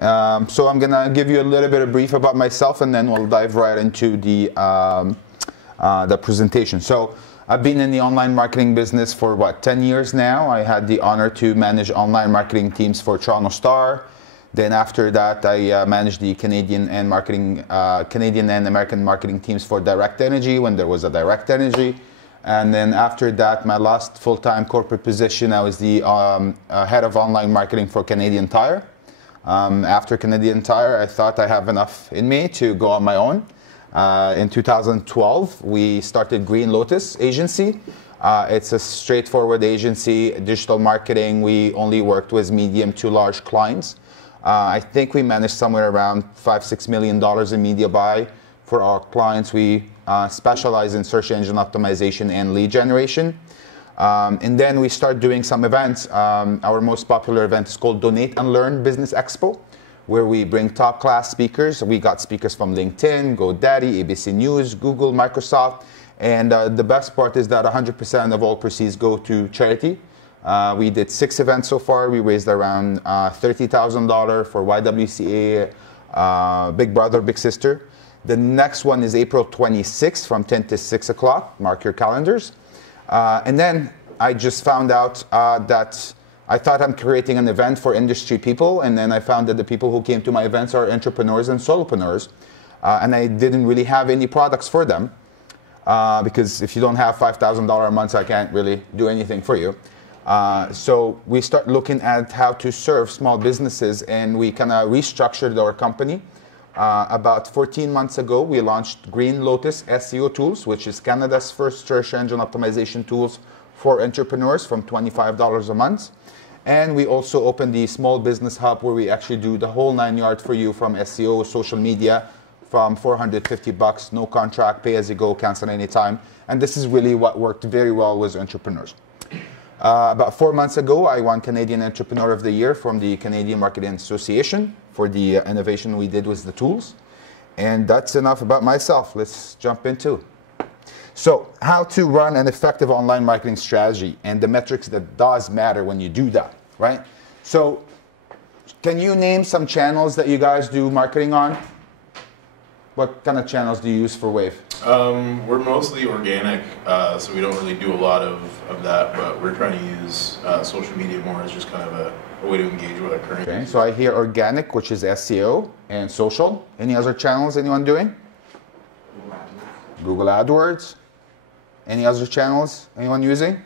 So I'm going to give you a little bit of brief about myself, and then we'll dive right into the presentation. So I've been in the online marketing business for, 10 years now. I had the honor to manage online marketing teams for Toronto Star. Then after that, I managed the Canadian and American marketing teams for Direct Energy when there was a Direct Energy. And then after that, my last full-time corporate position, I was the head of online marketing for Canadian Tire. After Canadian Tire, I thought I have enough in me to go on my own. In 2012, we started Green Lotus agency. It's a straightforward agency, digital marketing. We only worked with medium to large clients. I think we managed somewhere around $5-6 million in media buy for our clients. We specialize in search engine optimization and lead generation. And then we start doing some events. Our most popular event is called Donate and Learn Business Expo, where we bring top-class speakers. We got speakers from LinkedIn, GoDaddy, ABC News, Google, Microsoft. And the best part is that 100% of all proceeds go to charity. We did 6 events so far. We raised around $30,000 for YWCA, Big Brother, Big Sister. The next one is April 26th from 10 to 6 o'clock. Mark your calendars. And then I just found out that I thought I'm creating an event for industry people, and then I found that the people who came to my events are entrepreneurs and solopreneurs, and I didn't really have any products for them, because if you don't have $5,000 a month, I can't really do anything for you. So we start looking at how to serve small businesses, and we kind of restructured our company. About 14 months ago, we launched Green Lotus SEO Tools, which is Canada's first search engine optimization tools for entrepreneurs from $25 a month. And we also opened the Small Business Hub, where we actually do the whole 9 yards for you, from SEO, social media, from $450, no contract, pay as you go, cancel anytime. And this is really what worked very well with entrepreneurs. About 4 months ago, I won Canadian Entrepreneur of the Year from the Canadian Marketing Association for the innovation we did with the tools. And that's enough about myself. Let's jump into. So how to run an effective online marketing strategy and the metrics that does matter when you do that, right? So can you name some channels that you guys do marketing on? What kind of channels do you use for Wave? We're mostly organic, so we don't really do a lot of that, but we're trying to use social media more as just kind of a way to engage with our current users. So I hear organic, which is SEO, and social. Any other channels anyone doing? Google AdWords. Any other channels anyone using?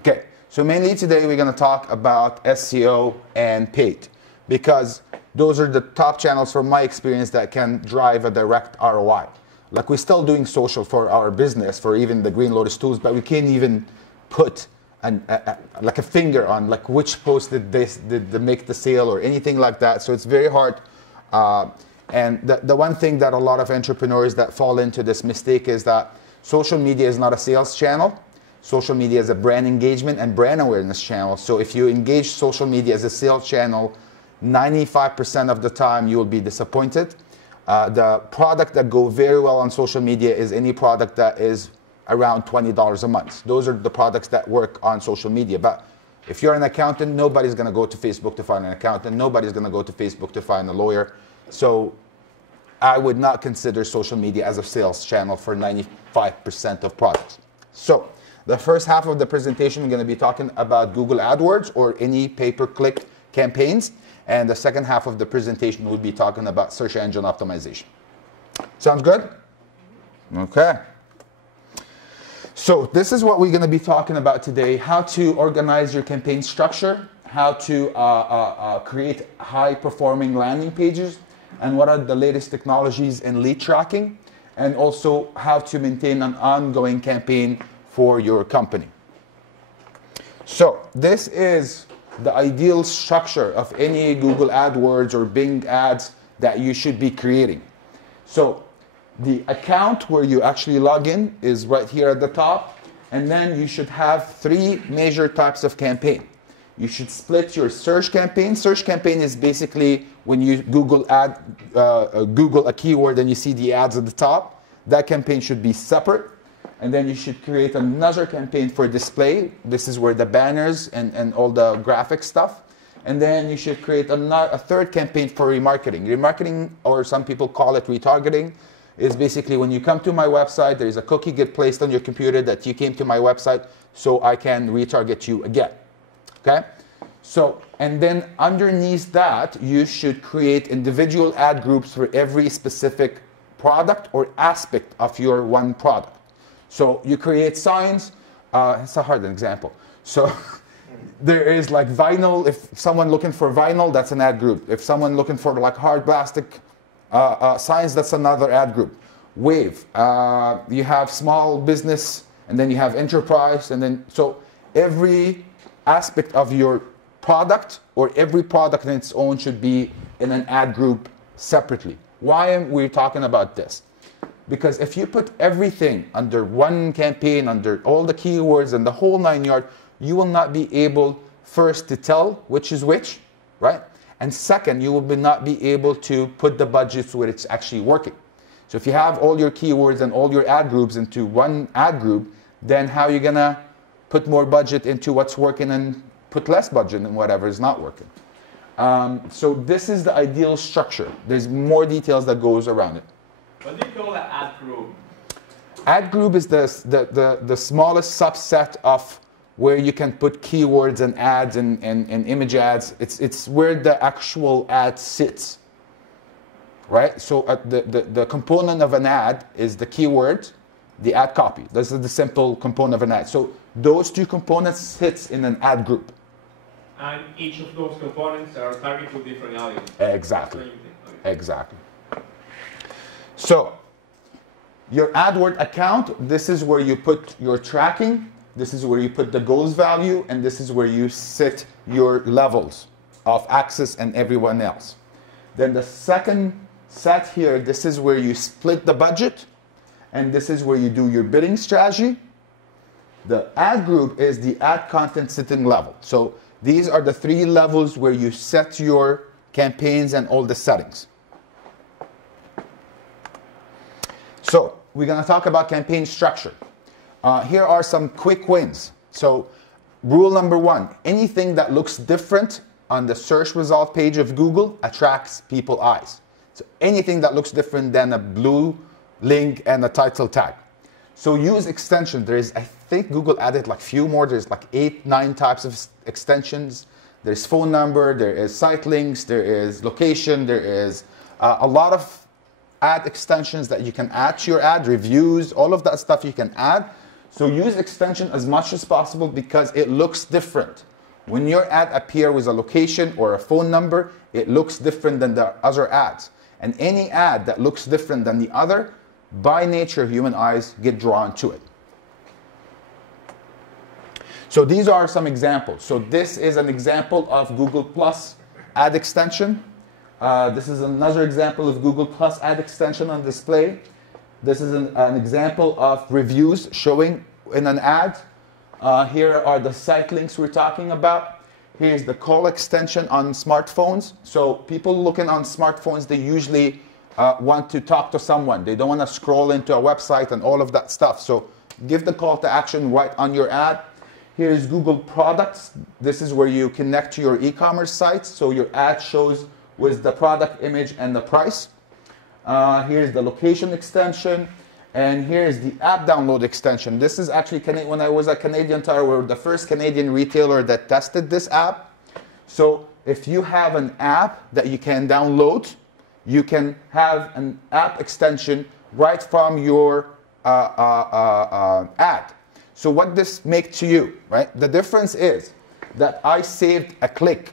Okay, so mainly today we're going to talk about SEO and paid, because those are the top channels from my experience that can drive a direct ROI. Like, we're still doing social for our business, for even the Green Lotus tools, but we can't even put like a finger on like which post did they make the sale or anything like that. So it's very hard. And the one thing that a lot of entrepreneurs that fall into this mistake is that social media is not a sales channel. Social media is a brand engagement and brand awareness channel. So if you engage social media as a sales channel, 95% of the time you will be disappointed. The product that go very well on social media is any product that is around $20 a month. Those are the products that work on social media. But if you're an accountant, nobody's going to go to Facebook to find an accountant. Nobody's going to go to Facebook to find a lawyer. So I would not consider social media as a sales channel for 95% of products. So the first half of the presentation, we're going to be talking about Google AdWords or any pay-per-click campaigns. And the second half of the presentation, we'll be talking about search engine optimization. Sounds good? Okay. So this is what we're going to be talking about today: how to organize your campaign structure, how to create high-performing landing pages, and what are the latest technologies in lead tracking, and also how to maintain an ongoing campaign for your company. So this is the ideal structure of any Google AdWords or Bing ads that you should be creating. So the account where you actually log in is right here at the top, and then you should have 3 major types of campaign. You should split your search campaign. Search campaign is basically when you Google a keyword and you see the ads at the top. That campaign should be separate. And then you should create another campaign for display. This is where the banners and all the graphic stuff. And then you should create a third campaign for remarketing. Remarketing, or some people call it retargeting, is basically when you come to my website, there is a cookie get placed on your computer that you came to my website, so I can retarget you again. Okay? So, and then underneath that, you should create individual ad groups for every specific product or aspect of your one product. So you create signs. It's a hard example. So there is like vinyl. If someone looking for vinyl, that's an ad group. If someone looking for like hard plastic signs, that's another ad group. Wave. You have small business, and then you have enterprise, and then so every aspect of your product or every product in its own should be in an ad group separately. Why am we talking about this? Because if you put everything under one campaign, under all the keywords and the whole 9 yards, you will not be able, first, to tell which is which, right? And second, you will not be able to put the budgets where it's actually working. So if you have all your keywords and all your ad groups into one ad group, then how are you going to put more budget into what's working and put less budget in whatever is not working? So this is the ideal structure. There's more details that goes around it. What do you call an ad group? Ad group is the smallest subset of where you can put keywords and ads and image ads. It's where the actual ad sits, right? So the component of an ad is the keyword, the ad copy. This is the simple component of an ad. So those two components sits in an ad group. And each of those components are targeted to different audiences. Exactly. Okay. Exactly. So your AdWords account, this is where you put your tracking, this is where you put the goals value, and this is where you set your levels of access and everyone else. Then the second set here, this is where you split the budget, and this is where you do your bidding strategy. The ad group is the ad content setting level. So these are the three levels where you set your campaigns and all the settings. So we're going to talk about campaign structure. Here are some quick wins. So rule number one, anything that looks different on the search result page of Google attracts people's eyes. So anything that looks different than a blue link and a title tag. So use extension. There is, I think Google added like few more. There's like 8, 9 types of extensions. There's phone number, there is site links, there is location, there is a lot of ad extensions that you can add to your ad, reviews, all of that stuff you can add. So use extension as much as possible because it looks different. When your ad appears with a location or a phone number, it looks different than the other ads. And any ad that looks different than the other, by nature, human eyes get drawn to it. So these are some examples. So this is an example of Google Plus ad extension. This is another example of Google Plus ad extension on display. This is an example of reviews showing in an ad. Here are the site links we're talking about. Here's the call extension on smartphones. So people looking on smartphones, they usually want to talk to someone. They don't want to scroll into a website and all of that stuff. So give the call to action right on your ad. Here's Google Products. This is where you connect to your e-commerce sites. So your ad shows with the product image and the price. Here's the location extension. And here's the app download extension. This is actually, when I was at Canadian Tire, we were the first Canadian retailer that tested this app. So if you have an app that you can download, you can have an app extension right from your ad. So what this makes to you, right? The difference is that I saved a click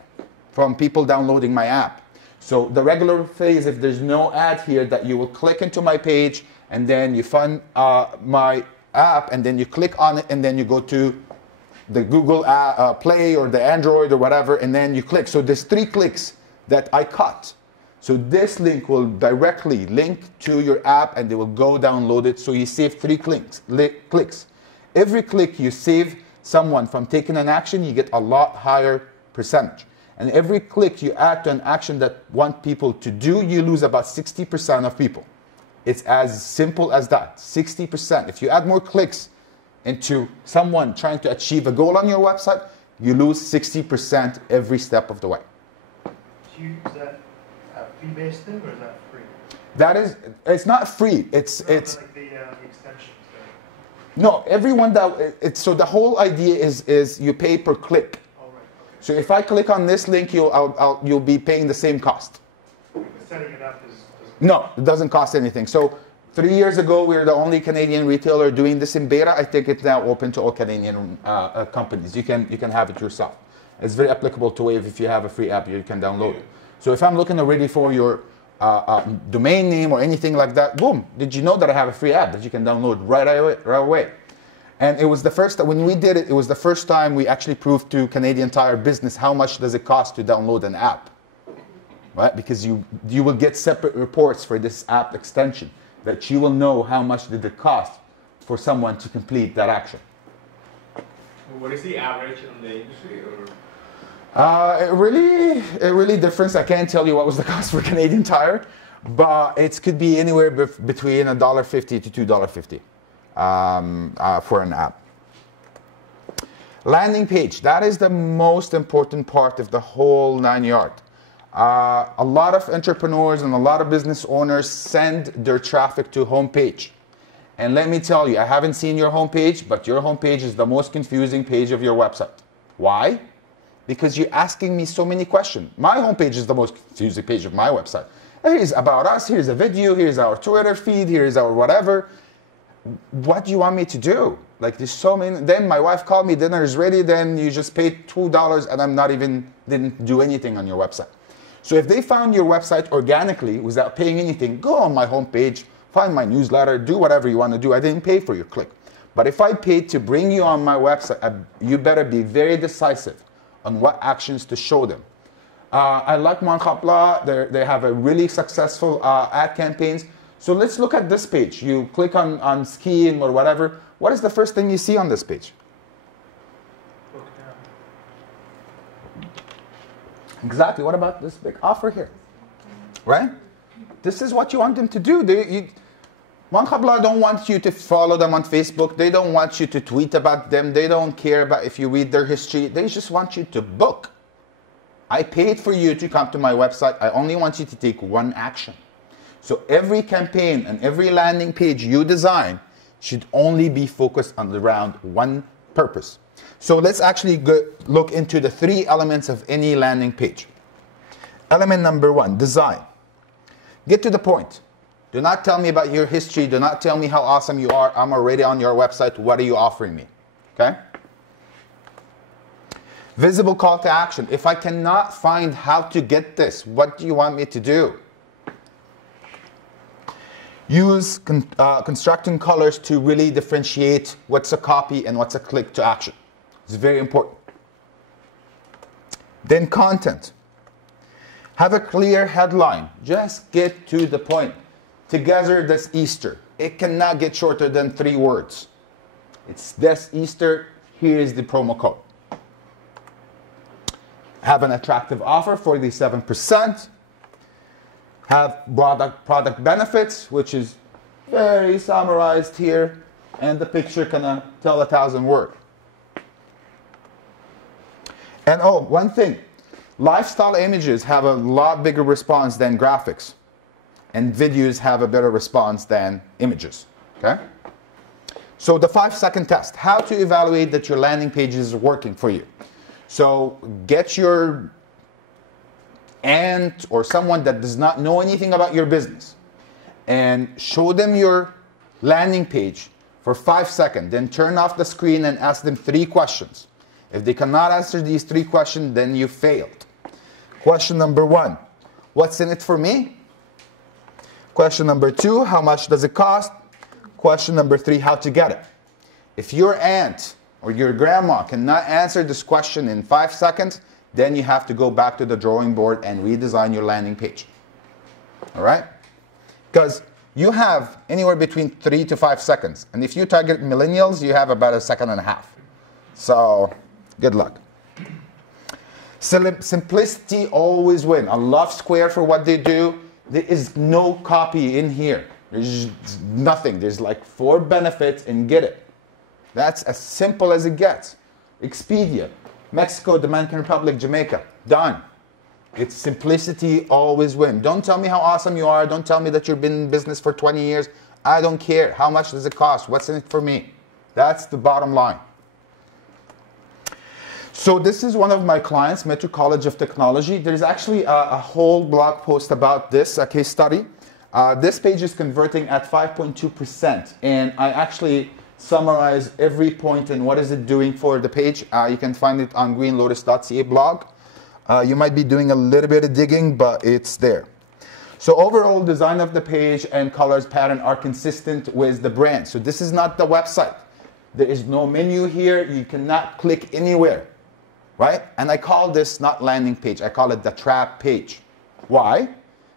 from people downloading my app. So the regular phase, if there's no ad here, that you will click into my page and then you find my app and then you click on it and then you go to the Google Play or the Android or whatever and then you click. So there's 3 clicks that I cut. So this link will directly link to your app and they will go download it. So you save 3 clicks. Every click you save someone from taking an action, you get a lot higher percentage. And every click you add to an action that want people to do, you lose about 60% of people. It's as simple as that, 60%. If you add more clicks into someone trying to achieve a goal on your website, you lose 60% every step of the way. Is that a fee-based thing or is that free? That is, it's not free. It's like the extensions. No, everyone so the whole idea is you pay per click. Oh, right. Okay. So if I click on this link, you'll be paying the same cost. Setting it up is... No, it doesn't cost anything. So 3 years ago, we were the only Canadian retailer doing this in beta. I think it's now open to all Canadian companies. You can have it yourself. It's very applicable to Wave. If you have a free app, you can download it. So if I'm looking already for your domain name or anything like that, boom, did you know that I have a free app that you can download right away? And it was the first, when we did it, it was the first time we actually proved to Canadian Tire business how much does it cost to download an app, right? Because you will get separate reports for this app extension that you will know how much did it cost for someone to complete that action. What is the average in the industry? Or? It really differs. I can't tell you what was the cost for Canadian Tire, but it could be anywhere between $1.50 to $2.50 for an app. Landing page, that is the most important part of the whole 9 yards. A lot of entrepreneurs and a lot of business owners send their traffic to homepage. And let me tell you, I haven't seen your homepage, but your homepage is the most confusing page of your website. Why? Because you're asking me so many questions. My homepage is the most confusing page of my website. Here's about us, here's a video, here's our Twitter feed, here's our whatever. What do you want me to do? Like, there's so many. Then my wife called me, dinner is ready, then you just paid $2 and I'm not even, didn't do anything on your website. So if they found your website organically without paying anything, go on my homepage, find my newsletter, do whatever you want to do. I didn't pay for your click. But if I paid to bring you on my website, you better be very decisive on what actions to show them. I like Mankapla. They have a really successful ad campaigns. So let's look at this page. You click on skiing or whatever. What is the first thing you see on this page? Exactly. What about this big offer here? Right? This is what you want them to do. Mankapla don't want you to follow them on Facebook. They don't want you to tweet about them. They don't care about if you read their history. They just want you to book. I paid for you to come to my website. I only want you to take one action. So every campaign and every landing page you design should only be focused on around one purpose. So let's actually look into the 3 elements of any landing page. Element number 1, design. Get to the point. Do not tell me about your history. Do not tell me how awesome you are. I'm already on your website. What are you offering me? Okay? Visible call to action. If I cannot find how to get this, what do you want me to do? Use constructing colors to really differentiate what's a copy and what's a click to action. It's very important. Then content. Have a clear headline. Just get to the point. Together this Easter. It cannot get shorter than 3 words. It's this Easter. Here is the promo code. Have an attractive offer, 47%. Have product benefits, which is very summarized here. And the picture can tell 1,000 words. And oh, one thing. Lifestyle images have a lot bigger response than graphics. And videos have a better response than images. Okay? So the 5-second test. How to evaluate that your landing page is working for you. So get your aunt or someone that does not know anything about your business and show them your landing page for 5 seconds. Then turn off the screen and ask them 3 questions. If they cannot answer these 3 questions, then you failed. Question number 1, what's in it for me? Question number 2, how much does it cost? Question number 3, how to get it? If your aunt or your grandma cannot answer this question in 5 seconds, then you have to go back to the drawing board and redesign your landing page. All right? Because you have anywhere between 3 to 5 seconds. And if you target millennials, you have about 1.5 seconds. So, good luck. Simplicity always wins. I love Square for what they do. There is no copy in here. There's nothing. There's like 4 benefits and get it. That's as simple as it gets. Expedia. Mexico, Dominican Republic, Jamaica. Done. It's simplicity always win. Don't tell me how awesome you are. Don't tell me that you've been in business for 20 years. I don't care. How much does it cost? What's in it for me? That's the bottom line. So this is one of my clients, Metro College of Technology. There's actually a whole blog post about this, a case study. This page is converting at 5.2%, and I actually summarize every point and what is it doing for the page. You can find it on greenlotus.ca blog. You might be doing a little bit of digging, but it's there. So overall design of the page and colors pattern are consistent with the brand. So this is not the website. There is no menu here. You cannot click anywhere. Right? And I call this not landing page. I call it the trap page. Why?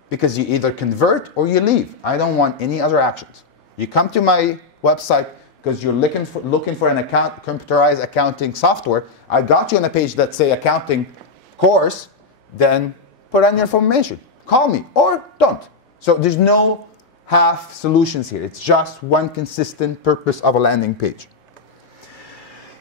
Because you either convert or you leave. I don't want any other actions. You come to my website because you're looking for an computerized accounting software. I got you on a page that say accounting course, then put on your information. Call me or don't. So there's no half solutions here. It's just one consistent purpose of a landing page.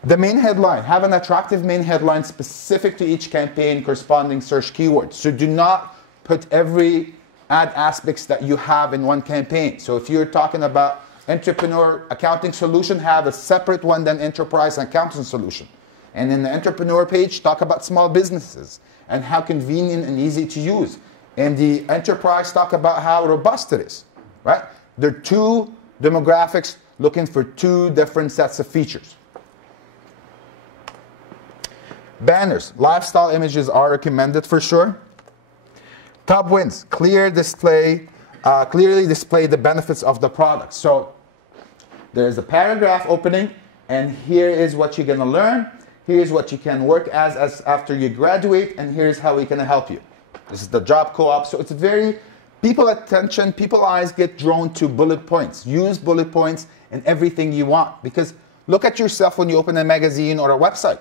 The main headline, have an attractive main headline specific to each campaign corresponding search keywords. So do not put every ad aspects that you have in one campaign. So if you're talking about entrepreneur accounting solution, have a separate one than enterprise accounting solution. And in the entrepreneur page, talk about small businesses and how convenient and easy to use. And the enterprise, talk about how robust it is, right? There are two demographics looking for two different sets of features. Banners, lifestyle images are recommended for sure. Top wins, clearly display the benefits of the product. So there's a paragraph opening, and here is what you're going to learn. Here's what you can work as after you graduate, and here's how we can help you. This is the job co-op. So it's very, people attention, people eyes get drawn to bullet points. Use bullet points in everything you want, because look at yourself when you open a magazine or a website.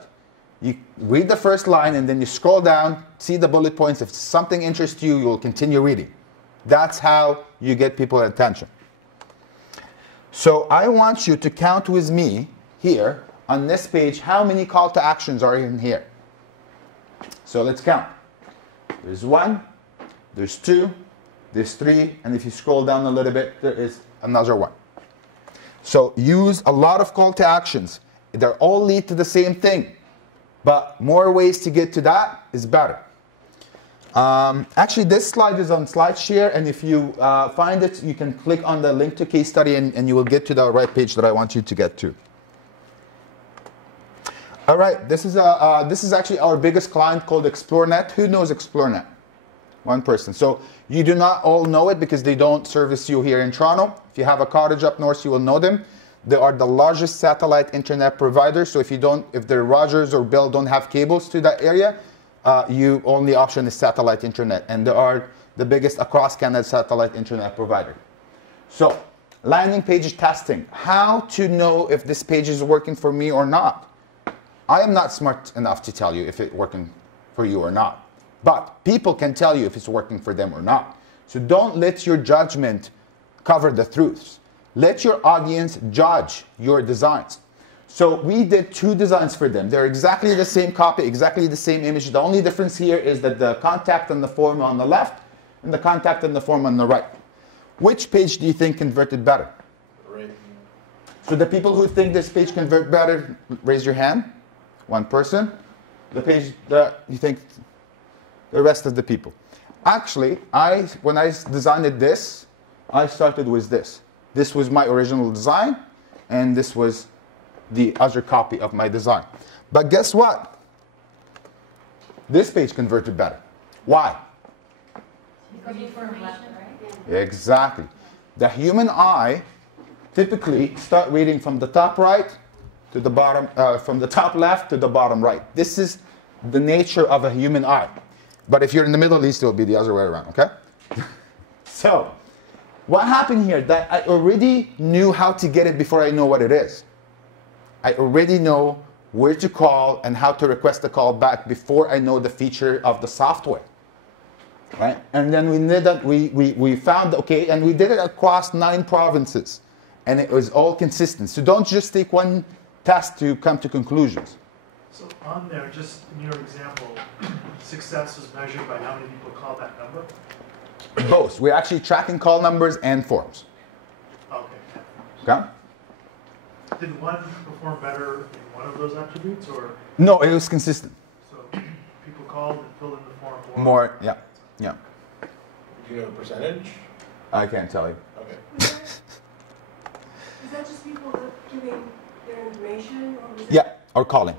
You read the first line and then you scroll down, see the bullet points. If something interests you, you'll continue reading. That's how you get people's attention. So I want you to count with me here on this page how many call to actions are in here. So let's count. There's 1, there's 2, there's 3, and if you scroll down a little bit, there is another 1. So use a lot of call to actions. They all lead to the same thing. But more ways to get to that is better. Actually, this slide is on SlideShare, and if you find it, you can click on the link to case study, and you will get to the right page that I want you to get to. All right, this is actually our biggest client called ExploreNet. Who knows ExploreNet? One person. So you do not all know it because they don't service you here in Toronto. If you have a cottage up north, you will know them. They are the largest satellite internet provider. So if the Rogers or Bell don't have cables to that area, you only option is satellite internet, and they are the biggest across Canada satellite internet provider. So landing page testing, how to know if this page is working for me or not. I am not smart enough to tell you if it's working for you or not, but people can tell you if it's working for them or not. So don't let your judgment cover the truths. Let your audience judge your designs. So we did 2 designs for them. They're exactly the same copy, exactly the same image. The only difference here is that the contact and the form on the left and the contact and the form on the right. Which page do you think converted better? Right. So the people who think this page convert better, raise your hand. 1 person. The page that you think, the rest of the people. Actually, when I designed this, I started with this. This was my original design, and this was the other copy of my design. But guess what? This page converted better. Why? Because you from left to right? Exactly. The human eye typically start reading from the top right to the bottom, from the top left to the bottom right. This is the nature of a human eye. But if you're in the Middle East, it will be the other way around, okay? So, what happened here? That I already knew how to get it before I know what it is. I already know where to call and how to request a call back before I know the feature of the software. Right? And then we did that, we found, okay, and we did it across 9 provinces. And it was all consistent. So don't just take one test to come to conclusions. So on there, just in your example, success is measured by how many people call that number? Both. We're actually tracking call numbers and forms. Okay. Okay? Did one perform better in one of those attributes, or? No, it was consistent. So people called and filled in the form more? More, yeah. Yeah. Do you know the percentage? I can't tell you. Okay. Is that just people giving their information? Or was Yeah, or calling.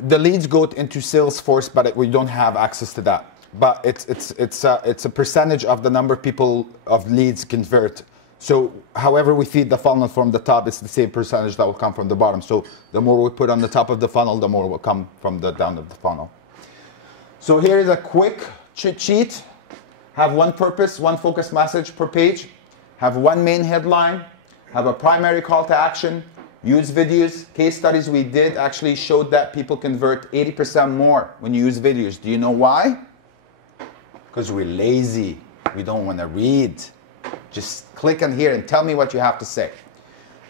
The leads go into Salesforce, but we don't have access to that. But it's a percentage of the number of people of leads convert. So however we feed the funnel from the top, it's the same percentage that will come from the bottom. So the more we put on the top of the funnel, the more will come from the down of the funnel. So here is a quick cheat sheet. Have one purpose, one focus message per page. Have one main headline. Have a primary call to action. Use videos. Case studies we did actually showed that people convert 80% more when you use videos. Do you know why? Because we're lazy. We don't want to read. Just click on here and tell me what you have to say.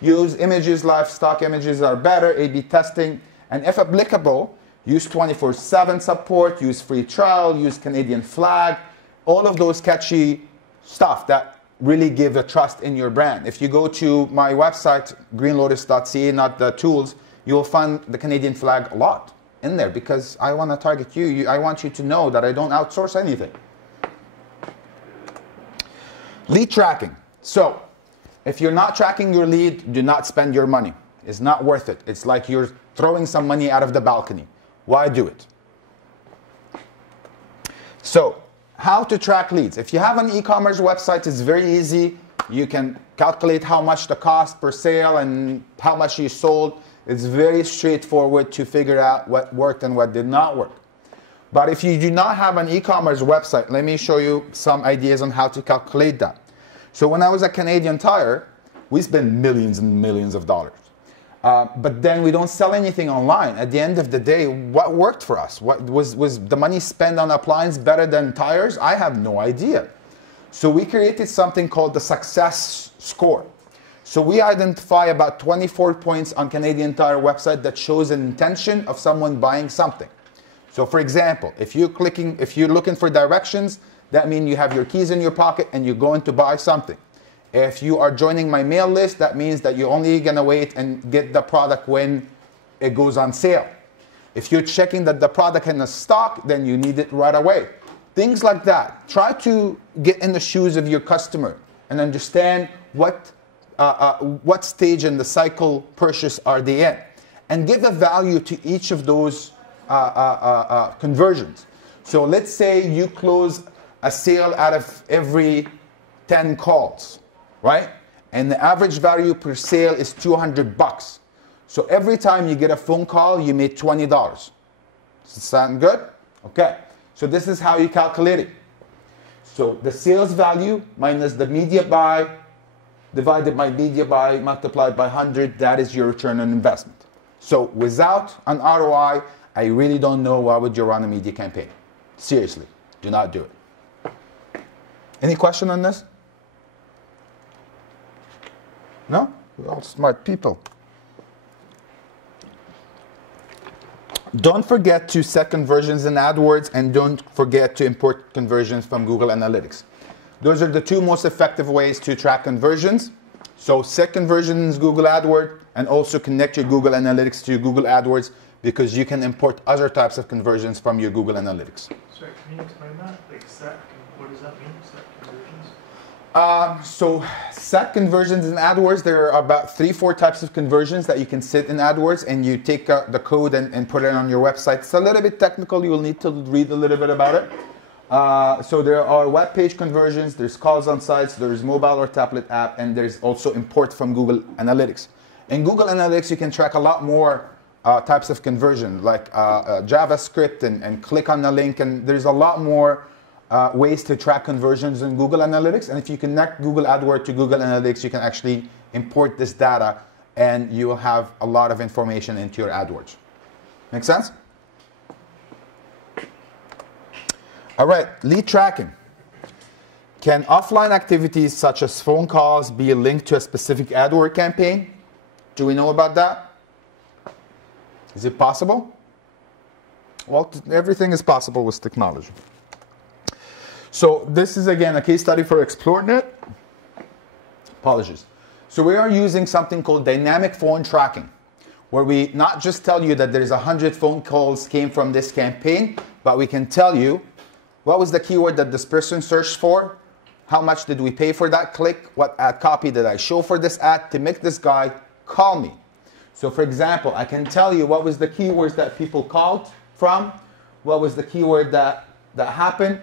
Use images, livestock images are better, A/B testing, and if applicable, use 24/7 support, use free trial, use Canadian flag, all of those catchy stuff that really give a trust in your brand. If you go to my website, greenlotus.ca, not the tools, you'll find the Canadian flag a lot in there because I want to target you. I want you to know that I don't outsource anything. Lead tracking. So, if you're not tracking your lead, do not spend your money. It's not worth it. It's like you're throwing some money out of the balcony. Why do it? So, how to track leads. If you have an e-commerce website, it's very easy. You can calculate how much the cost per sale and how much you sold. It's very straightforward to figure out what worked and what did not work. But if you do not have an e-commerce website, let me show you some ideas on how to calculate that. So when I was at Canadian Tire, we spent millions and millions of dollars. But then we don't sell anything online. At the end of the day, what worked for us? What was the money spent on appliance better than tires? I have no idea. So we created something called the success score. So we identify about 24 points on Canadian Tire website that shows an intention of someone buying something. So for example, if you're looking for directions, that means you have your keys in your pocket and you're going to buy something. If you are joining my mail list, that means that you're only going to wait and get the product when it goes on sale. If you're checking that the product is in stock, then you need it right away. Things like that. Try to get in the shoes of your customer and understand what stage in the cycle purchase are they in. And give a value to each of those conversions. So let's say you close a sale out of every 10 calls, right? And the average value per sale is $200. So every time you get a phone call, you made $20. Does it sound good? Okay. So this is how you calculate it. So the sales value minus the media buy divided by media buy multiplied by 100, that is your return on investment. So without an ROI, I really don't know why would you run a media campaign. Seriously, do not do it. Any question on this? No? We're all smart people. Don't forget to set conversions in AdWords and don't forget to import conversions from Google Analytics. Those are the two most effective ways to track conversions. So set conversions in Google AdWords and also connect your Google Analytics to your Google AdWords because you can import other types of conversions from your Google Analytics. Sorry, can you explain that? Like set, what does that mean, set conversions? So set conversions in AdWords, there are about 3-4 types of conversions that you can set in AdWords and you take the code and put it on your website. It's a little bit technical, you will need to read a little bit about it. So there are web page conversions, there's calls on sites, there's mobile or tablet app, and there's also import from Google Analytics. In Google Analytics, you can track a lot more types of conversion, like JavaScript and click on the link, and there's a lot more ways to track conversions in Google Analytics. And if you connect Google AdWords to Google Analytics, you can actually import this data, and you will have a lot of information into your AdWords. Make sense? All right, lead tracking. Can offline activities such as phone calls be linked to a specific AdWords campaign? Do we know about that? Is it possible? Well, everything is possible with technology. So this is, again, a case study for ExploreNet. Apologies. So we are using something called dynamic phone tracking, where we not just tell you that there's 100 phone calls came from this campaign, but we can tell you what was the keyword that this person searched for, how much did we pay for that click, what ad copy did I show for this ad to make this guy call me. So for example, I can tell you what was the keywords that people called from, what was the keyword that happened,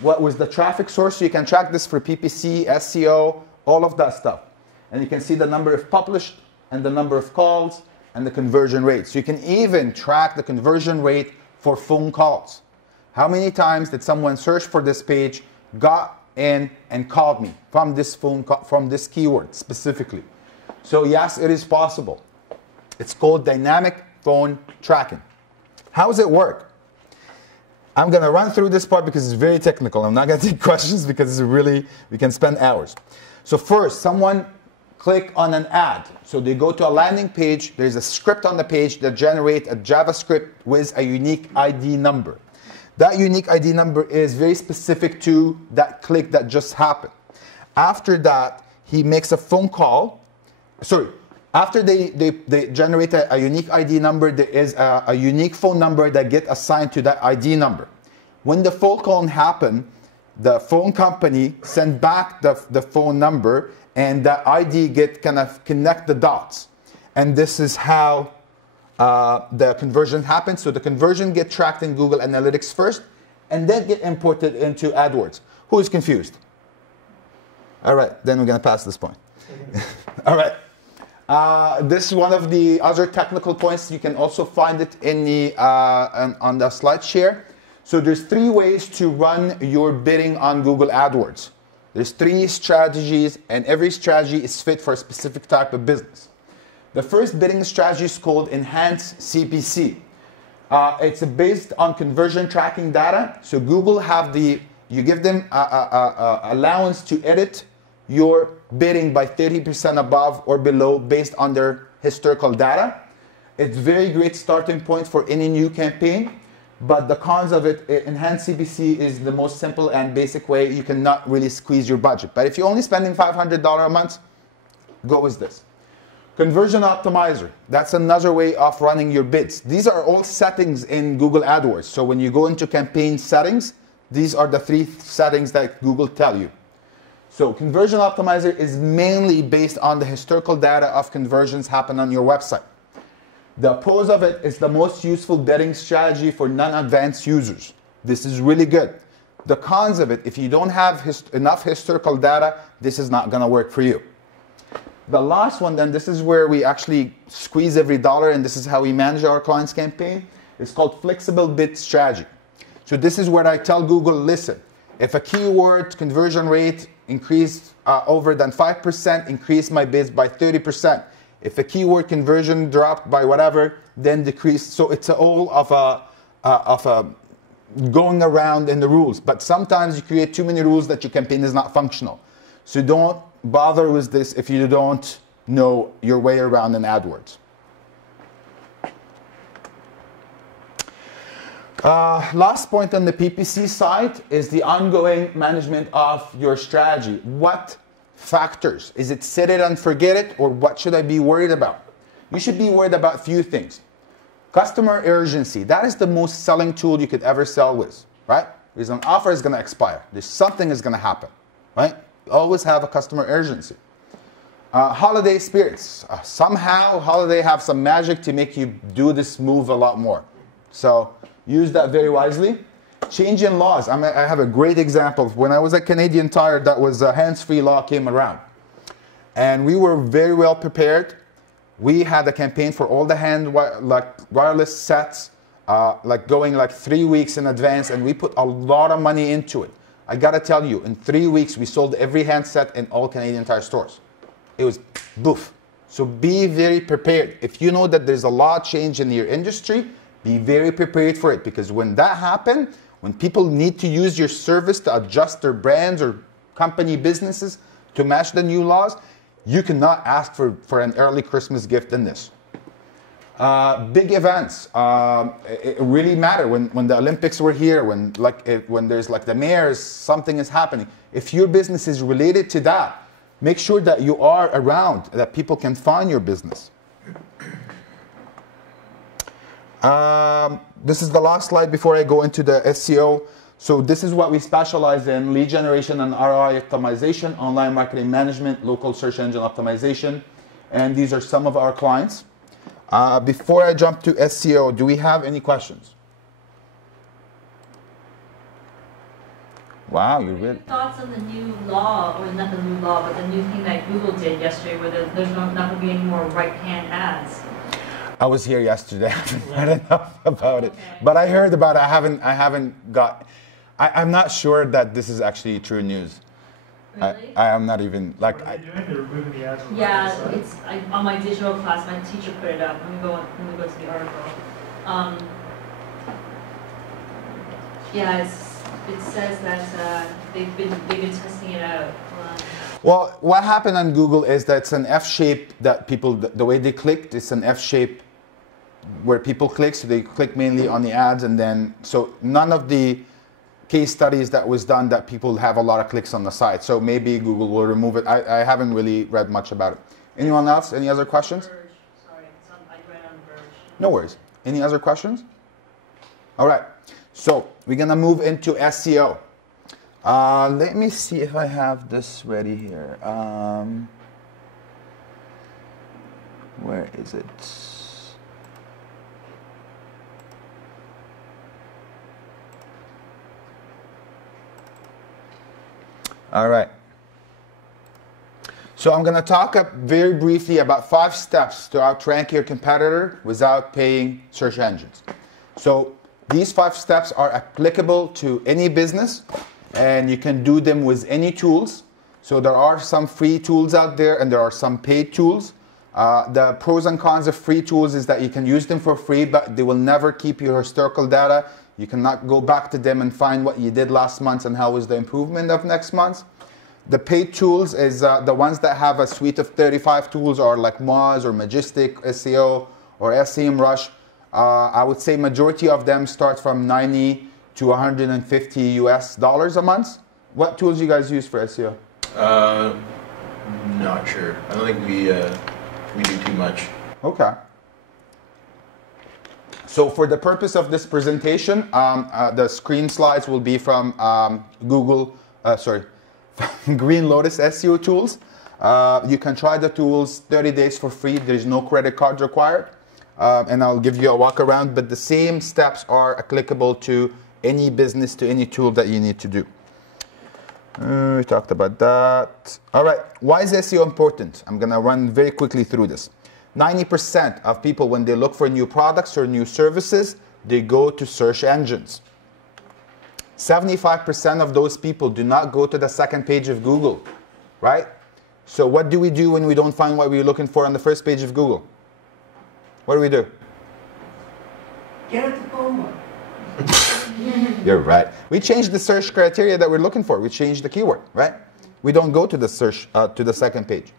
what was the traffic source. So you can track this for PPC, SEO, all of that stuff. And you can see the number of published and the number of calls and the conversion rate. So you can even track the conversion rate for phone calls. How many times did someone search for this page, got in and called me from this from this keyword specifically? So yes, it is possible. It's called dynamic phone tracking. How does it work? I'm going to run through this part because it's very technical. I'm not going to take questions because it's really, we can spend hours. So first, someone click on an ad. So they go to a landing page. There's a script on the page that generates a JavaScript with a unique ID number. That unique ID number is very specific to that click that just happened. After that, he makes a phone call. Sorry, after they generate a unique ID number, there is a unique phone number that gets assigned to that ID number. When the phone call happened, the phone company sent back the phone number, and the ID kind of connect the dots. And this is how the conversion happens. So the conversion get tracked in Google Analytics first, and then get imported into AdWords. Who is confused? All right, then we're going to pass this point. All right. This is one of the other technical points. You can also find it in the, on the slide share. So there's 3 ways to run your bidding on Google AdWords. There's 3 strategies, and every strategy is fit for a specific type of business. The first bidding strategy is called Enhanced CPC. It's based on conversion tracking data. So Google you give them allowance to edit your bidding by 30% above or below based on their historical data. It's a very great starting point for any new campaign, but the cons of it, Enhanced CPC is the most simple and basic way. You cannot really squeeze your budget. But if you're only spending $500 a month, go with this. Conversion Optimizer, that's another way of running your bids. These are all settings in Google AdWords. So when you go into campaign settings, these are the 3 settings that Google tell you. So Conversion Optimizer is mainly based on the historical data of conversions happen on your website. The pros of it is the most useful bidding strategy for non-advanced users. This is really good. The cons of it, if you don't have enough historical data, this is not going to work for you. The last one, then, this is where we actually squeeze every dollar, and this is how we manage our clients' campaign. It's called Flexible Bid Strategy. So this is where I tell Google, listen, if a keyword conversion rate increased over than 5%, increase my bids by 30%. If a keyword conversion dropped by whatever, then decrease. So it's all of a going around in the rules. But sometimes you create too many rules that your campaign is not functional. So don't bother with this if you don't know your way around in AdWords. Last point on the PPC side is the ongoing management of your strategy. What factors? Is it set it and forget it, or what should I be worried about? You should be worried about a few things. Customer urgency. That is the most selling tool you could ever sell with, right? There's an offer is going to expire. There's something is going to happen, right? Always have a customer urgency. Holiday spirits. Somehow holiday have some magic to make you do this move a lot more. So use that very wisely. Change in laws. I have a great example. When I was at Canadian Tire, that was a hands-free law came around. And we were very well prepared. We had a campaign for all the wireless sets, going 3 weeks in advance, and we put a lot of money into it. I gotta tell you, in 3 weeks, we sold every handset in all Canadian Tire stores. It was boof. So be very prepared. If you know that there's a lot of change in your industry, be very prepared for it, because when that happens, when people need to use your service to adjust their brands or company businesses to match the new laws, You cannot ask for an early Christmas gift in this. Big events, it really matter. When the Olympics were here, when there's like the mayors, something is happening. If your business is related to that, make sure that you are around, that people can find your business. This is the last slide before I go into the SEO. So this is what we specialize in: lead generation and ROI optimization, online marketing management, local search engine optimization. And these are some of our clients. Before I jump to SEO, do we have any questions? Wow, you really... Thoughts on the new law, or not the new law, but the new thing that Google did yesterday, where there's not going to be any more right-hand ads. I was here yesterday. I haven't read enough about it, but I heard about it. I haven't got. I'm not sure that this is actually true news. Really? I am not even like. What are they doing? They're removing the ads. Yeah, it's on my digital class. My teacher put it up. Let me go to the article. Yeah, it says that they've been testing it out. Well, what happened on Google is that it's an F shape that people, the way they clicked, it's an F shape where people click. So they click mainly on the ads, and then so none of the case studies that was done that people have a lot of clicks on the site. So maybe Google will remove it. I haven't really read much about it. Anyone else? Any other questions? Verge. Sorry, I read on Verge. No worries. Any other questions? All right. So we're gonna move into SEO. Let me see if I have this ready here. Where is it? All right. So I'm going to talk very briefly about 5 steps to outrank your competitor without paying search engines. So these 5 steps are applicable to any business, and you can do them with any tools. So there are some free tools out there, and there are some paid tools. The pros and cons of free tools is that you can use them for free, but they will never keep your historical data. You cannot go back to them and find what you did last month and how was the improvement of next month. The paid tools is the ones that have a suite of 35 tools, or like Moz or Majestic SEO or SEMrush. I would say majority of them start from $90 to $150 US a month. What tools you guys use for SEO? Not sure. I don't think we do too much. Okay. So for the purpose of this presentation, the screen slides will be from Green Lotus SEO tools. You can try the tools 30 days for free. There's no credit card required. And I'll give you a walk around, but the same steps are applicable to any business, to any tool that you need to do. We talked about that. All right, why is SEO important? I'm gonna run very quickly through this. 90% of people, when they look for new products or new services, they go to search engines. 75% of those people do not go to the second page of Google, right? So what do we do when we don't find what we're looking for on the first page of Google? What do we do? Get at the phone book. You're right. We changed the search criteria that we're looking for. We changed the keyword, right? We don't go to the search to the second page.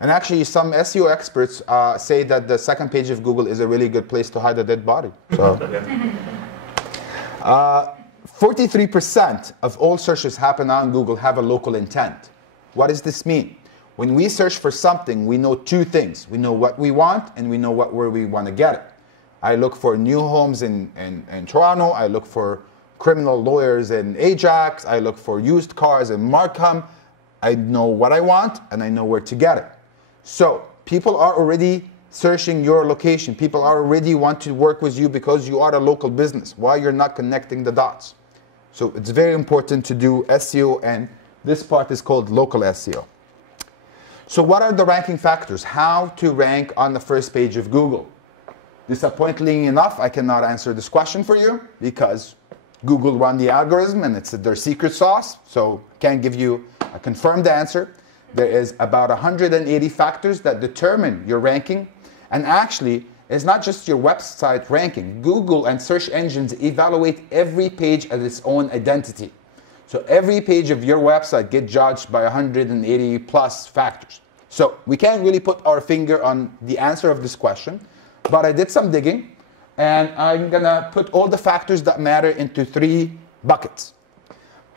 And actually, some SEO experts say that the second page of Google is a really good place to hide a dead body. So, 43% of all searches happen on Google have a local intent. What does this mean? When we search for something, we know 2 things. We know what we want, and we know where we want to get it. I look for new homes in Toronto. I look for criminal lawyers in Ajax. I look for used cars in Markham. I know what I want, and I know where to get it. So people are already searching your location. People already want to work with you because you are a local business. Why you're not connecting the dots? So it's very important to do SEO, and this part is called local SEO. So what are the ranking factors? How to rank on the first page of Google? Disappointingly enough, I cannot answer this question for you because Google run the algorithm and it's their secret sauce, so can't give you a confirmed answer. There is about 180 factors that determine your ranking, and actually, it's not just your website ranking. Google and search engines evaluate every page as its own identity. So every page of your website gets judged by 180 plus factors. So we can't really put our finger on the answer of this question, but I did some digging, and I'm gonna put all the factors that matter into 3 buckets.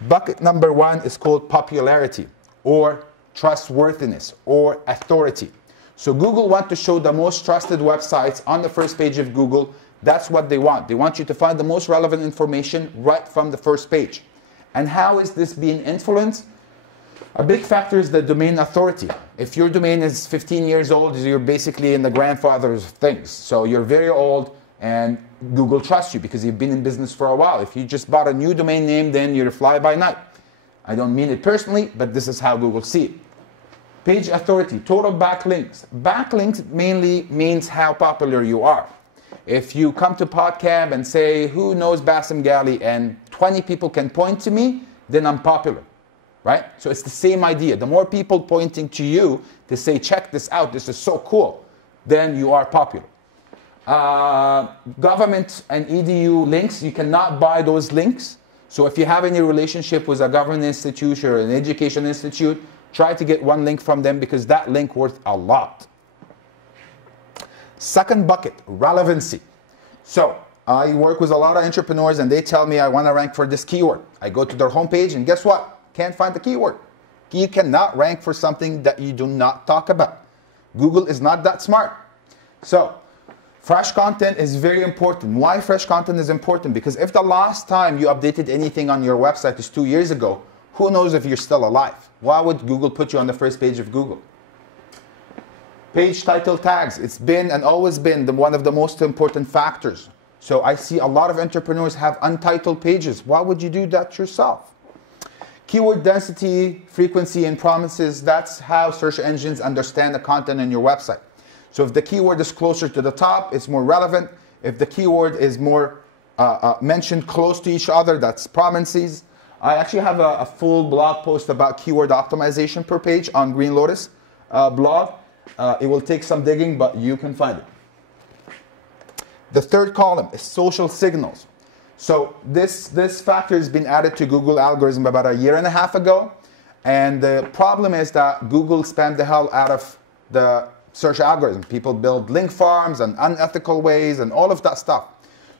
Bucket number 1 is called popularity, or trustworthiness, or authority. So Google wants to show the most trusted websites on the first page of Google. That's what they want. They want you to find the most relevant information right from the first page. And how is this being influenced? A big factor is the domain authority. If your domain is 15 years old, you're basically in the grandfather's of things. So you're very old, and Google trusts you because you've been in business for a while. If you just bought a new domain name, then you're fly by night. I don't mean it personally, but this is how Google sees it. Page authority, total backlinks. Backlinks mainly means how popular you are. If you come to PodCamp and say, who knows Bassem Ghali, and 20 people can point to me, then I'm popular, right? So it's the same idea. The more people pointing to you to say, check this out, this is so cool, then you are popular. Government and EDU links, you cannot buy those links. So if you have any relationship with a government institution or an education institute, try to get one link from them because that link worth a lot. Second bucket, relevancy. So I work with a lot of entrepreneurs and they tell me I want to rank for this keyword. I go to their homepage and guess what? Can't find the keyword. You cannot rank for something that you do not talk about. Google is not that smart. So fresh content is very important. Why fresh content is important? Because if the last time you updated anything on your website is 2 years ago, who knows if you're still alive? Why would Google put you on the first page of Google? Page title tags. It's been and always been one of the most important factors. So I see a lot of entrepreneurs have untitled pages. Why would you do that yourself? Keyword density, frequency, and promises. That's how search engines understand the content on your website. So if the keyword is closer to the top, it's more relevant. If the keyword is more mentioned close to each other, that's promises. I actually have a full blog post about keyword optimization per page on Green Lotus blog. It will take some digging, but you can find it. The third column is social signals. So this factor has been added to Google algorithm about 1.5 years ago. And the problem is that Google spammed the hell out of the search algorithm. People build link farms and unethical ways and all of that stuff.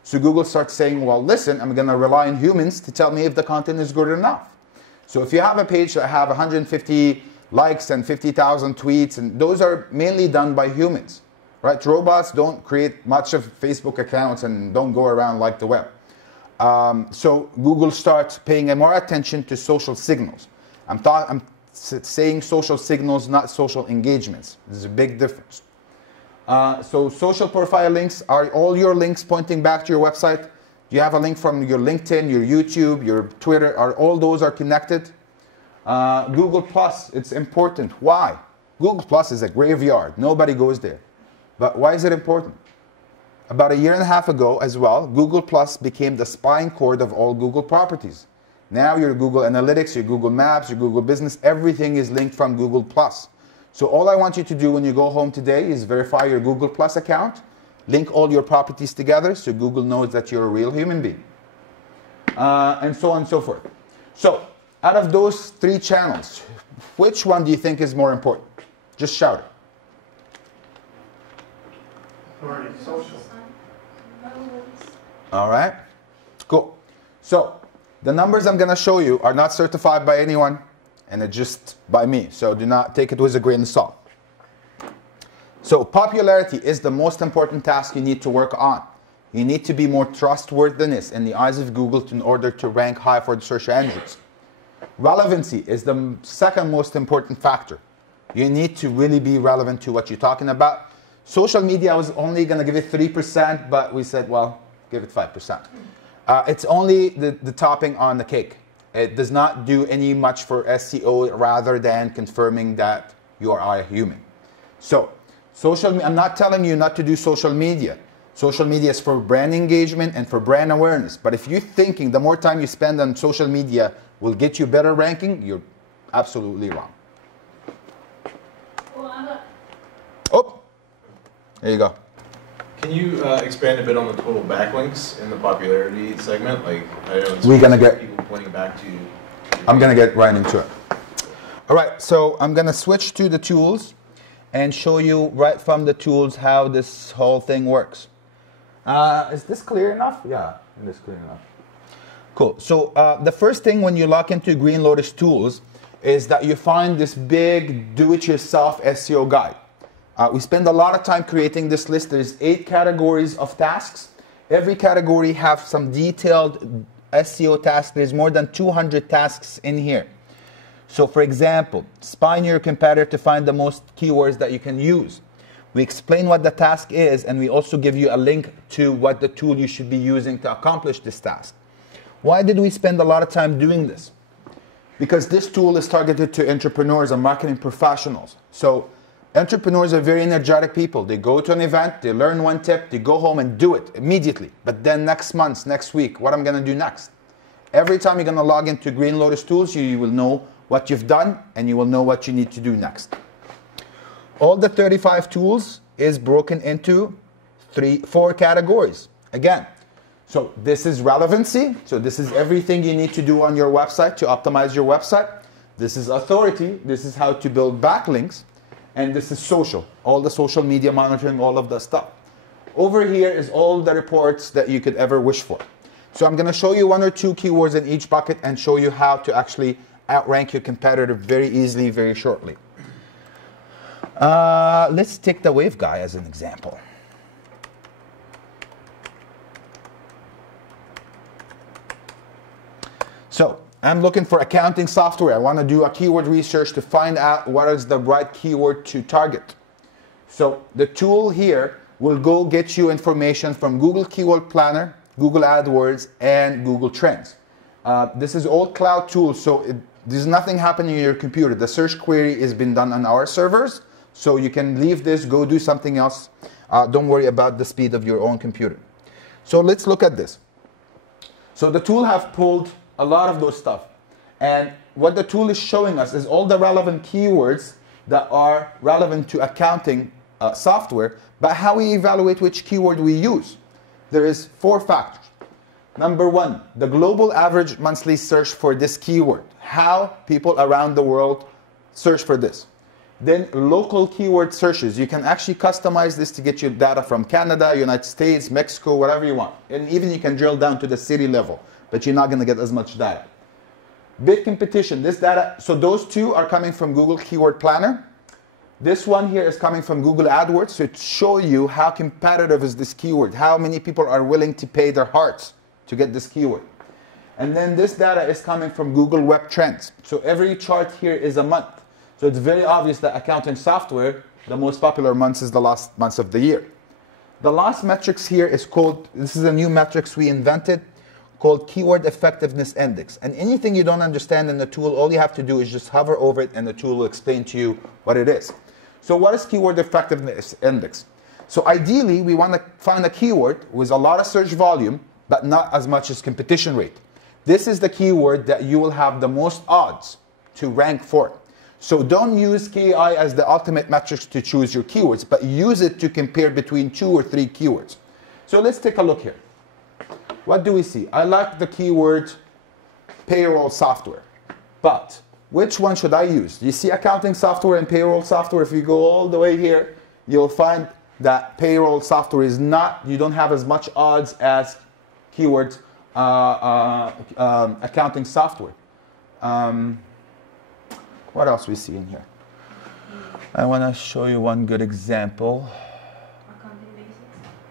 So Google starts saying, well, listen, I'm going to rely on humans to tell me if the content is good enough. So if you have a page that have 150 likes and 50,000 tweets, and those are mainly done by humans, right? Robots don't create much of Facebook accounts and don't go around like the web. So Google starts paying more attention to social signals. I'm saying social signals, not social engagements. There's a big difference. So social profile links, are all your links pointing back to your website? Do you have a link from your LinkedIn, your YouTube, your Twitter? Are all those are connected? Google Plus, it's important. Why? Google Plus is a graveyard. Nobody goes there. But why is it important? About 1.5 years ago as well, Google Plus became the spine cord of all Google properties. Now your Google Analytics, your Google Maps, your Google Business, everything is linked from Google Plus. So all I want you to do when you go home today is verify your Google Plus account, link all your properties together so Google knows that you're a real human being, and so on and so forth. So out of those 3 channels, which one do you think is more important? Just shout it. Authority, social. All right, cool. So the numbers I'm going to show you are not certified by anyone, and it's just by me. So do not take it with a grain of salt. So popularity is the most important task you need to work on. You need to be more trustworthiness in the eyes of Google in order to rank high for the search engines. Relevancy is the second most important factor. You need to really be relevant to what you're talking about. Social media, I was only going to give it 3%, but we said, well, give it 5%. It's only the topping on the cake. It does not do any much for SEO rather than confirming that you are a human. So, I'm not telling you not to do social media. Social media is for brand engagement and for brand awareness. But if you're thinking the more time you spend on social media will get you better ranking, you're absolutely wrong. Oh, there you go. Can you expand a bit on the total backlinks in the popularity segment? Like, I know it's we're gonna get people pointing back to. I'm gonna get right into it. All right, so I'm gonna switch to the tools. and show you right from the tools how this whole thing works. Is this clear enough? Yeah, it is clear enough. Cool. So the first thing when you log into Green Lotus Tools is that you find this big do-it-yourself SEO guide. We spend a lot of time creating this list. There's 8 categories of tasks. Every category has some detailed SEO tasks. There's more than 200 tasks in here. So for example, spying your competitor to find the most keywords that you can use. We explain what the task is, and we also give you a link to what the tool you should be using to accomplish this task. Why did we spend a lot of time doing this? Because this tool is targeted to entrepreneurs and marketing professionals. So entrepreneurs are very energetic people. They go to an event, they learn one tip, they go home and do it immediately. But then next month, next week, what I'm going to do next? Every time you're going to log into Green Lotus Tools, you will know what you've done and you will know what you need to do next. All the 35 tools is broken into 4 categories. Again, so this is relevancy. So this is everything you need to do on your website to optimize your website. This is authority. This is how to build backlinks. And this is social, all the social media monitoring, all of the stuff. Over here is all the reports that you could ever wish for. So I'm going to show you 1 or 2 keywords in each bucket and show you how to actually outrank your competitor very easily, very shortly. Let's take the wave guy as an example. So I'm looking for accounting software. I want to do a keyword research to find out what is the right keyword to target. So the tool here will go get you information from Google Keyword Planner, Google AdWords, and Google Trends. This is all cloud tools, so there's nothing happening in your computer. The search query has been done on our servers, so you can leave this, go do something else. Don't worry about the speed of your own computer. So let's look at this. So the tool have pulled a lot of those stuff. And what the tool is showing us is all the relevant keywords that are relevant to accounting software, but how we evaluate which keyword we use. There is 4 factors. Number 1, the global average monthly search for this keyword. How people around the world search for this. Then local keyword searches. You can actually customize this to get you data from Canada, United States, Mexico, whatever you want. And even you can drill down to the city level, but you're not going to get as much data. Bid competition, this data, so those 2 are coming from Google Keyword Planner. This one here is coming from Google AdWords, so it shows you how competitive is this keyword, how many people are willing to pay their hearts to get this keyword. And then this data is coming from Google Web Trends. So every chart here is a month. So it's very obvious that accounting software, the most popular months is the last months of the year. The last metrics here is called, this is a new metrics we invented, called Keyword Effectiveness Index. And anything you don't understand in the tool, all you have to do is just hover over it and the tool will explain to you what it is. So what is Keyword Effectiveness Index? So ideally, we want to find a keyword with a lot of search volume, but not as much as competition rate. This is the keyword that you will have the most odds to rank for. So don't use KI as the ultimate metrics to choose your keywords, but use it to compare between 2 or 3 keywords. So let's take a look here. What do we see? I like the keyword payroll software, but which one should I use? You see accounting software and payroll software. If you go all the way here, you'll find that payroll software is not, you don't have as much odds as keywords accounting software. What else we see in here? I want to show you one good example. Accounting basics.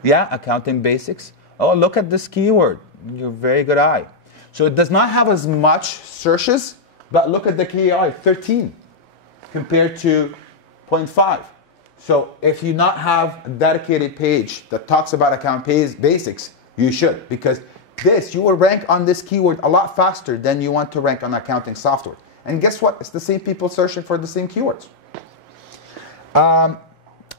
Yeah, accounting basics. Oh, look at this keyword. You're very good eye. So it does not have as much searches, but look at the KI, 13 compared to 0.5. So if you not have a dedicated page that talks about account basics, you should, because this, you will rank on this keyword a lot faster than you want to rank on accounting software. And guess what? It's the same people searching for the same keywords.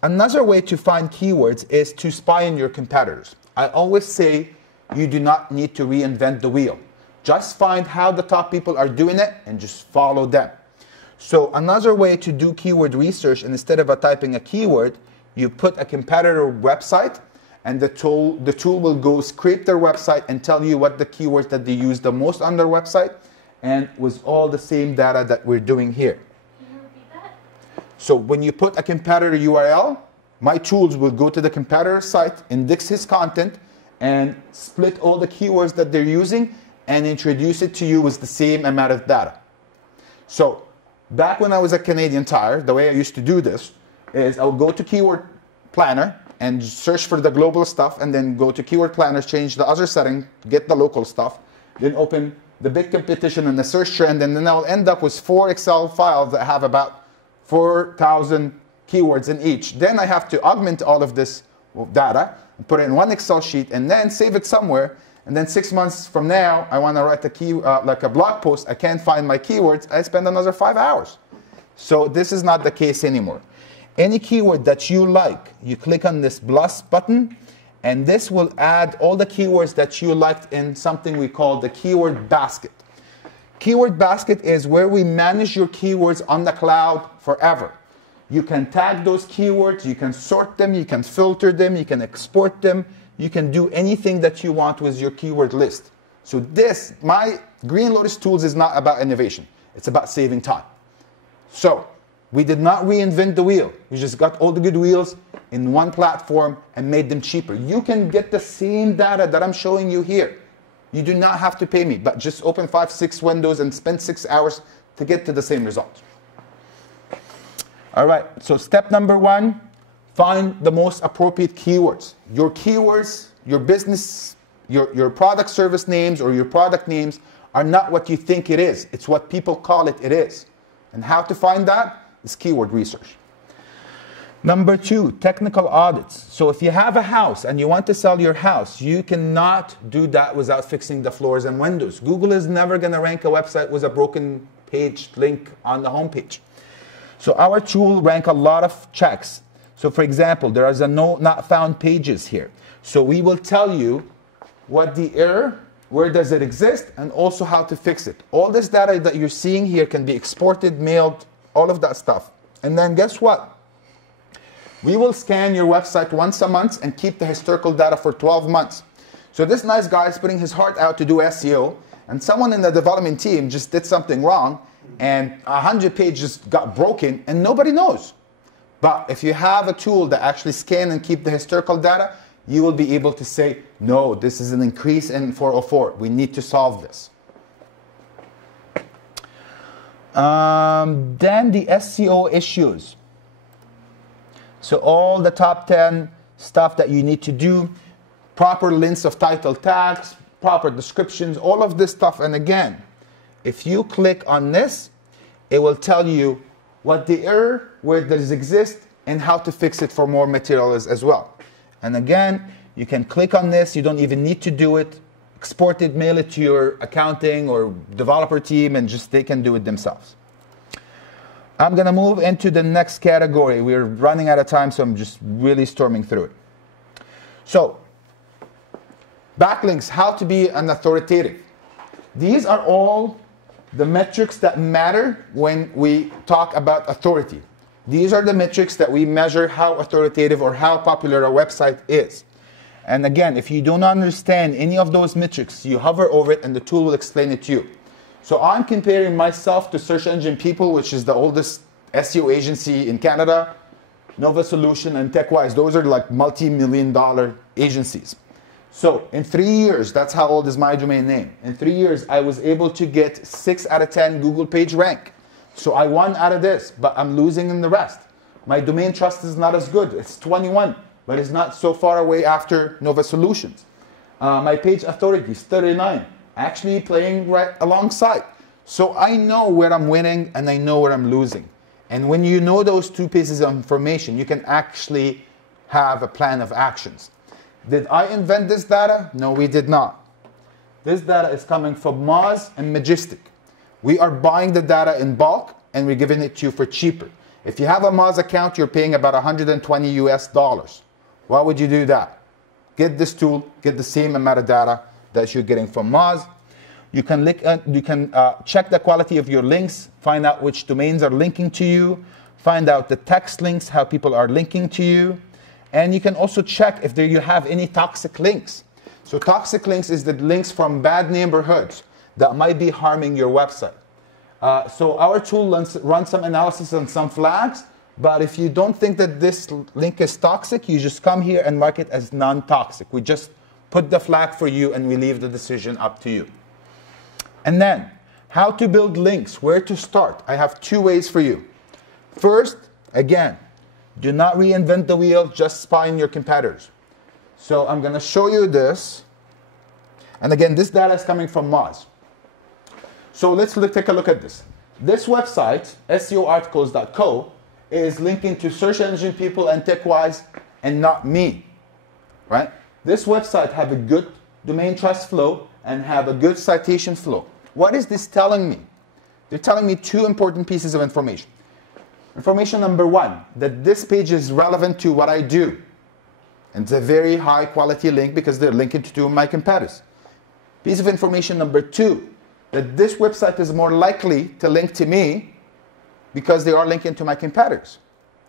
Another way to find keywords is to spy on your competitors. I always say you do not need to reinvent the wheel. Just find how the top people are doing it and just follow them. So another way to do keyword research, and instead of typing a keyword, you put a competitor website, and the tool will go scrape their website and tell you what the keywords that they use the most on their website, and with all the same data that we're doing here. Can you repeat that? So when you put a competitor URL, my tools will go to the competitor site, index his content, and split all the keywords that they're using and introduce it to you with the same amount of data. So back when I was at Canadian Tire, the way I used to do this is I would go to Keyword Planner and search for the global stuff, and then go to Keyword Planner, change the other setting, get the local stuff, then open the big competition and the search trend, and then I'll end up with 4 Excel files that have about 4,000 keywords in each. Then I have to augment all of this data and put it in one Excel sheet and then save it somewhere. And then 6 months from now, I want to write like a blog post. I can't find my keywords. I spend another 5 hours. So this is not the case anymore. Any keyword that you like, you click on this plus button, and this will add all the keywords that you liked in something we call the keyword basket. Keyword basket is where we manage your keywords on the cloud forever. You can tag those keywords, you can sort them, you can filter them, you can export them, you can do anything that you want with your keyword list. So this, my Green Lotus tools is not about innovation. It's about saving time. So we did not reinvent the wheel. We just got all the good wheels in one platform and made them cheaper. You can get the same data that I'm showing you here. You do not have to pay me, but just open 5, 6 windows and spend 6 hours to get to the same result. All right, so step number 1, find the most appropriate keywords. Your keywords, your business, your product service names or your product names are not what you think it is. It's what people call it is. And how to find that is keyword research. Number 2, technical audits. So if you have a house and you want to sell your house, you cannot do that without fixing the floors and windows. Google is never going to rank a website with a broken page link on the homepage. So our tool rank a lot of checks. So for example, there is a not found pages here. So we will tell you what the error, where does it exist, and also how to fix it. All this data that you're seeing here can be exported, mailed, all of that stuff. And then guess what? We will scan your website once a month and keep the historical data for 12 months. So this nice guy is putting his heart out to do SEO, and someone in the development team just did something wrong, and 100 pages got broken, and nobody knows. But if you have a tool that actually scan and keep the historical data, you will be able to say, no, this is an increase in 404. We need to solve this. Then the SEO issues. So all the top 10 stuff that you need to do, proper links of title tags, proper descriptions, all of this stuff. And again, if you click on this, it will tell you what the error, where does it exist, and how to fix it for more materials as well. And again, you can click on this. You don't even need to do it. Export it, mail it to your accounting or developer team, and just they can do it themselves. I'm going to move into the next category. We're running out of time, so I'm just really storming through it. So, backlinks, how to be an authoritative. These are all the metrics that matter when we talk about authority. These are the metrics that we measure how authoritative or how popular a website is. And again, if you don't understand any of those metrics, you hover over it and the tool will explain it to you. So I'm comparing myself to Search Engine People, which is the oldest SEO agency in Canada, Nova Solution, and TechWise. Those are like multi-million-dollar agencies. So in 3 years, that's how old is my domain name. In 3 years, I was able to get 6 out of 10 Google page rank. So I won out of this, but I'm losing in the rest. My domain trust is not as good. It's 21, but it's not so far away after Nova Solutions. My page authority is 39, actually playing right alongside. So I know where I'm winning and I know where I'm losing. And when you know those 2 pieces of information, you can actually have a plan of actions. Did I invent this data? No, we did not. This data is coming from Moz and Majestic. We are buying the data in bulk and we're giving it to you for cheaper. If you have a Moz account, you're paying about $120 US. Why would you do that? Get this tool, get the same amount of data that you're getting from Moz. You can check the quality of your links, find out which domains are linking to you, find out the text links, how people are linking to you. And you can also check if you have any toxic links. So toxic links is the links from bad neighborhoods that might be harming your website. So our tool runs some analysis on some flags. But if you don't think that this link is toxic, you just come here and mark it as non-toxic. We just put the flag for you and we leave the decision up to you. And then, how to build links, where to start. I have 2 ways for you. First, again, do not reinvent the wheel, just spy on your competitors. So I'm going to show you this. And again, this data is coming from Moz. So let's take a look at this. This website, SEOarticles.co, is linking to search engine people and TechWise and not me, right? This website have a good domain trust flow and have a good citation flow. What is this telling me? They're telling me 2 important pieces of information. Information number 1, that this page is relevant to what I do. And it's a very high quality link because they're linking to 2 of my competitors. Piece of information number 2, that this website is more likely to link to me because they are linking to my competitors,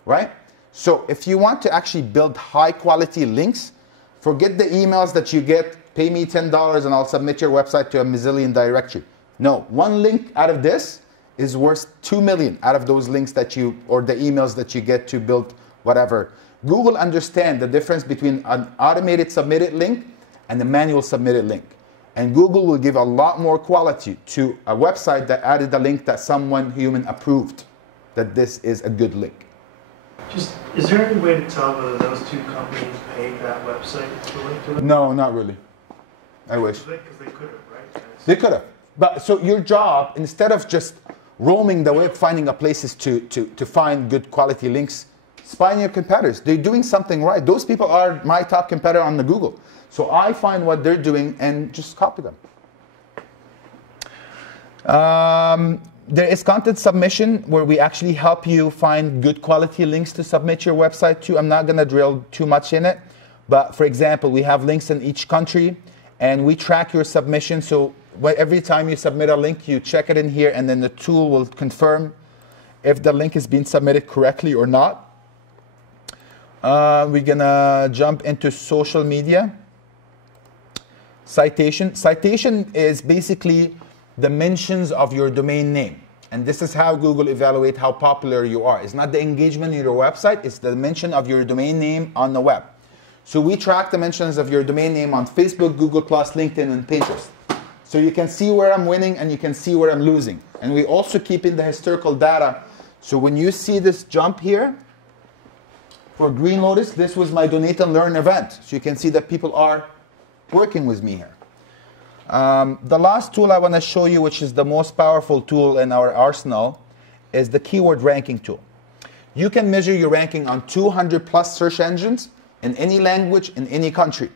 right? So if you want to actually build high quality links, forget the emails that you get, pay me $10 and I'll submit your website to a Mazzillion directory. No, 1 link out of this is worth 2 million out of those links that you, or the emails that you get to build whatever. Google understands the difference between an automated submitted link and a manual submitted link. And Google will give a lot more quality to a website that added a link that someone human approved, that this is a good link. Just, is there any way to tell whether those 2 companies paid that website to link to it? No, not really. I wish. Because they could have, right? They could have. But so your job, instead of just roaming the web, finding a places to find good quality links, spy on your competitors. They're doing something right. Those people are my top competitor on the Google. So I find what they're doing and just copy them. There is content submission where we actually help you find good quality links to submit your website to. I'm not going to drill too much in it. But for example, we have links in each country and we track your submission. So every time you submit a link, you check it in here and then the tool will confirm if the link is being submitted correctly or not. We're going to jump into social media. Citation. Citation is basically the mentions of your domain name. And this is how Google evaluates how popular you are. It's not the engagement in your website, it's the mention of your domain name on the web. So we track the mentions of your domain name on Facebook, Google+, LinkedIn, and Pinterest. So you can see where I'm winning and you can see where I'm losing. And we also keep in the historical data. So when you see this jump here, for Green Lotus, this was my Donate and Learn event. So you can see that people are working with me here. The last tool I want to show you, which is the most powerful tool in our arsenal, is the keyword ranking tool. You can measure your ranking on 200 plus search engines in any language, in any country.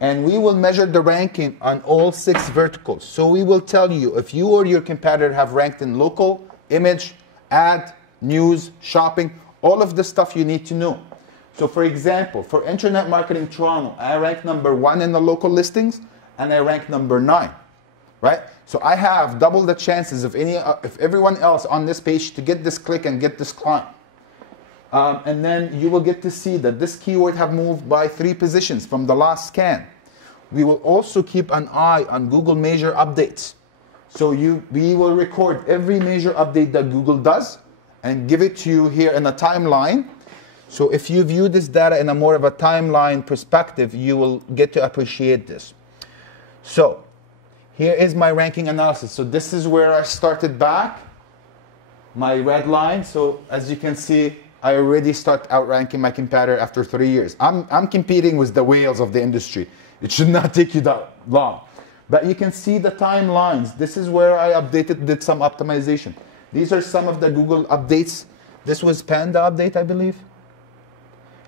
And we will measure the ranking on all 6 verticals. So we will tell you if you or your competitor have ranked in local, image, ad, news, shopping, all of the stuff you need to know. So for example, for Internet Marketing Toronto, I rank number 1 in the local listings and I rank number 9, right? So I have double the chances of if everyone else on this page to get this click and get this climb. And then you will get to see that this keyword have moved by 3 positions from the last scan. We will also keep an eye on Google major updates. So we will record every major update that Google does and give it to you here in a timeline. So if you view this data in a more of a timeline perspective, you will get to appreciate this. So here is my ranking analysis. So this is where I started back, my red line. So as you can see, I already start outranking my competitor after 3 years. I'm competing with the whales of the industry. It should not take you that long. But you can see the timelines. This is where I did some optimization. These are some of the Google updates. This was Panda update, I believe.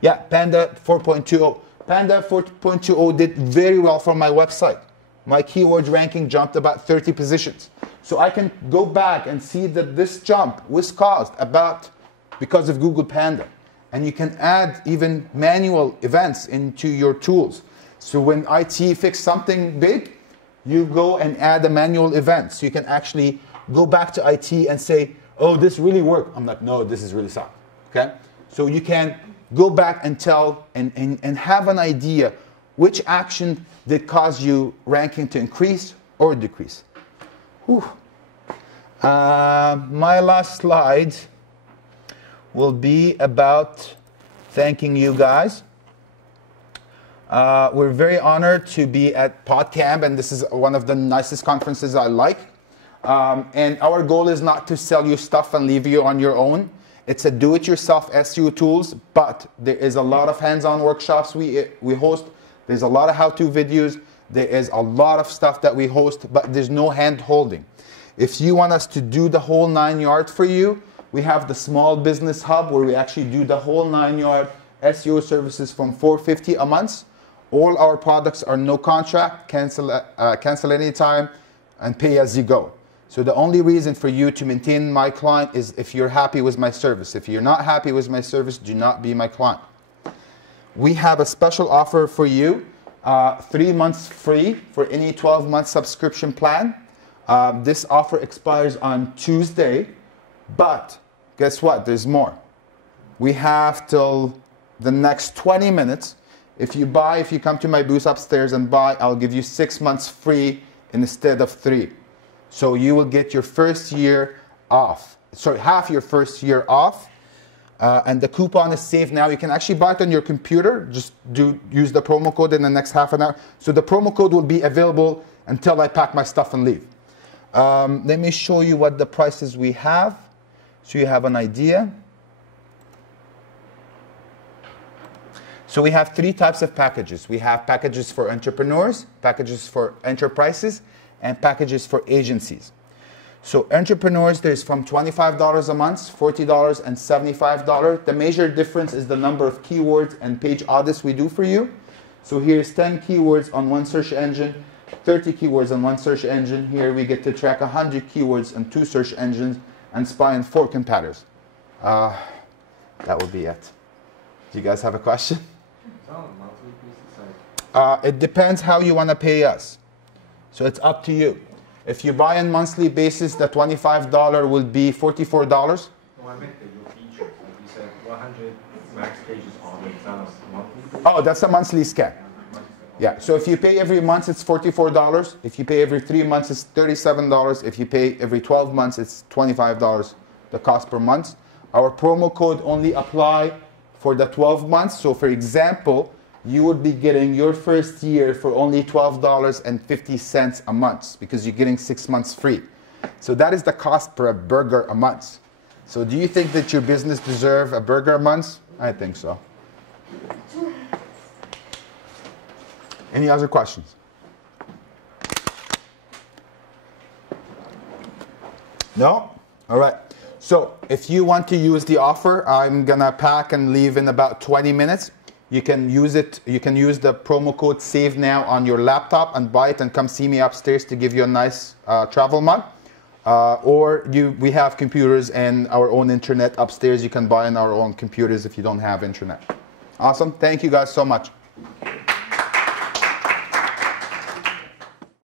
Yeah, Panda 4.20. Panda 4.20 did very well for my website. My keyword ranking jumped about 30 positions. So I can go back and see that this jump was caused because of Google Panda. And you can add even manual events into your tools. So when IT fixes something big, you go and add a manual event. So you can actually go back to IT and say, oh, this really worked. I'm like, no, this is really sucked. Okay? So you can go back and tell and have an idea which action did cause you ranking to increase or decrease. Whew. My last slide. will be about thanking you guys. We're very honored to be at PodCamp, and this is one of the nicest conferences I like. And our goal is not to sell you stuff and leave you on your own. It's a do-it-yourself SEO tools, but there is a lot of hands-on workshops we host. There's a lot of how-to videos. There is a lot of stuff that we host, but there's no hand-holding. If you want us to do the whole 9 yards for you, we have the Small Business Hub where we actually do the whole 9 yard SEO services from $450 a month. All our products are no contract, cancel anytime, and pay as you go. So the only reason for you to maintain my client is if you're happy with my service. If you're not happy with my service, do not be my client. We have a special offer for you, 3 months free for any 12-month subscription plan. This offer expires on Tuesday, but guess what? There's more. We have till the next 20 minutes. If you come to my booth upstairs and buy, I'll give you 6 months free instead of 3. So you will get your first year off. Sorry, half your first year off. And the coupon is saved now. You can actually buy it on your computer. Just use the promo code in the next half an hour. So the promo code will be available until I pack my stuff and leave. Let me show you what the prices we have, so you have an idea. So we have 3 types of packages. We have packages for entrepreneurs, packages for enterprises, and packages for agencies. So entrepreneurs, there's from $25 a month, $40, and $75. The major difference is the number of keywords and page audits we do for you. So here's 10 keywords on one search engine, 30 keywords on one search engine. Here we get to track 100 keywords on 2 search engines and spy on 4 competitors. That will be it. Do you guys have a question? It depends how you want to pay us. So it's up to you. If you buy on monthly basis, the $25 will be $44. No, I meant that your features. Like you said, 100 max pages on it. Monthly? Oh, that's a monthly scan. Yeah, so if you pay every month, it's $44. If you pay every 3 months, it's $37. If you pay every 12 months, it's $25, the cost per month. Our promo code only apply for the 12 months. So for example, you would be getting your first year for only $12.50 a month because you're getting 6 months free. So that is the cost per burger a month. So do you think that your business deserves a burger a month? I think so. Any other questions? No? All right. So if you want to use the offer, I'm going to pack and leave in about 20 minutes. You can use it. You can use the promo code Save Now on your laptop and buy it and come see me upstairs to give you a nice travel mug. We have computers and our own internet upstairs. You can buy on our own computers if you don't have internet. Awesome. Thank you guys so much.